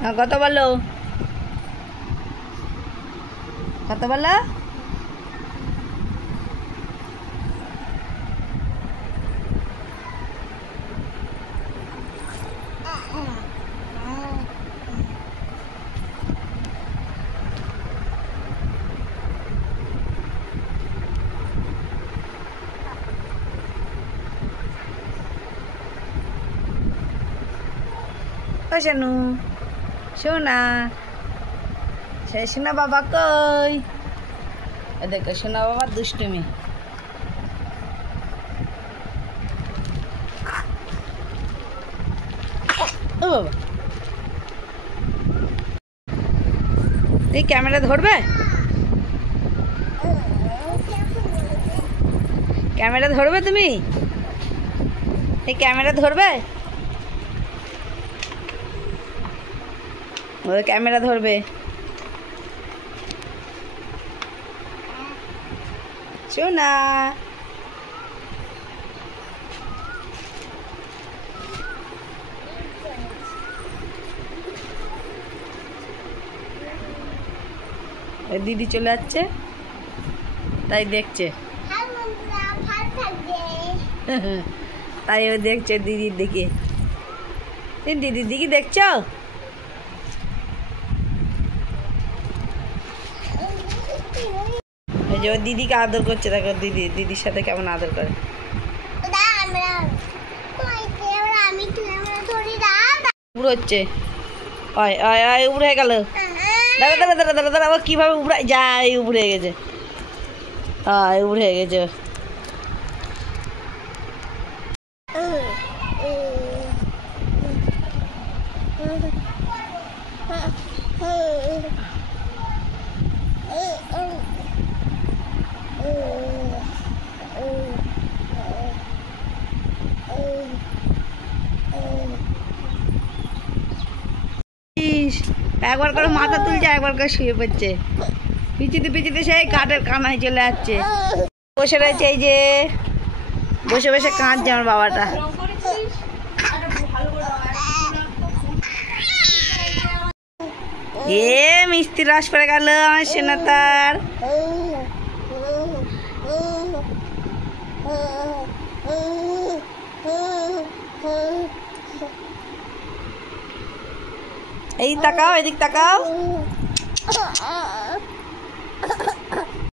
কত বলো, কত বলো? ও শানু, সোনা, সেই সোনা বাবা কই? দেখো সোনা বাবা দুষ্টুমি। ও বাবা, তুই ক্যামেরা ধরবে? ক্যামেরা ধরবে তুমি? এই ক্যামেরা ধরবে? ও ক্যামেরা ধরবে। সোনা, দিদি চলে যাচ্ছে তাই দেখছে, তাই ও দেখছে দিদির দিকে। দিদির দিকে দেখছো? এই যে ওর দিদিকে আদর করছে, দেখো দিদির সাথে কেমন আদর করে। উড়ছে, উড়ে গেল। দাঁড়া দাঁড়া দাঁড়া দাঁড়া দাঁড়া, আবার কিভাবে উড়ায় যায়, উড়ে গেছে, উড়ে গেছে। একবার করে মাথা তুলছে, একবার করে শুয়ে পড়ছে, পিছিতে পিছিতে সেই কাঠের কানায় চলে যাচ্ছে। বসে রয়েছে, এই যে বসে বসে কাঁদছে আমার বাবাটা। মিষ্টি রস পড়ে গেল আমার সোনা তার। এই তাকাও, এদিক তাকাও।